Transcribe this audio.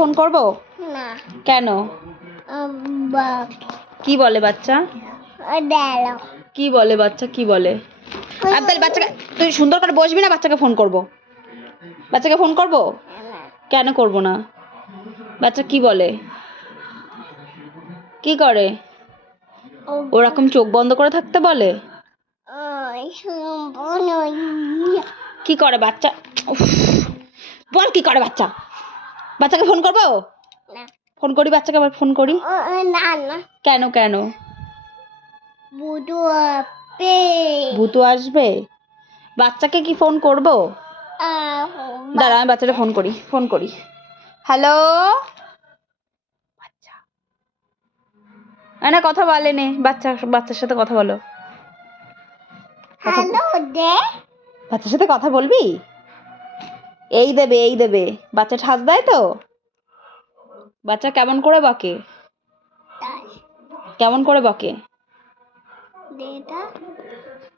Phone করব না কেন? কি বলে বাচ্চা? কি বলে বাচ্চা? কি বলে? আবদাল বাচ্চাকে তুই সুন্দর করে বসবি না, বাচ্চাকে ফোন করব। বাচ্চাকে ফোন করব কেন করব না? বাচ্চা কি বলে? কি করে? ওরকম চোখ বন্ধ করে থাকতে বলে? কি করে বাচ্চা? উফ, বল কি করে বাচ্চা? বাচ্চাকে ফোন করব? ফোন করি বাচ্চাকে, আবার ফোন করি। কেন কেন? ভূতু আসবে। বাচ্চাকে কি ফোন করব? দাঁড়া আমি বাচ্চাটা ফোন করি। হ্যালো বাচ্চা, না কথা বলে নে, বাচ্চার সাথে কথা বলো। বাচ্চার সাথে কথা বলবি? এই দেবে। বাচ্চা ঠাস দেয় তো? বাচ্চা কেমন করে বকে? কেমন করে বকে?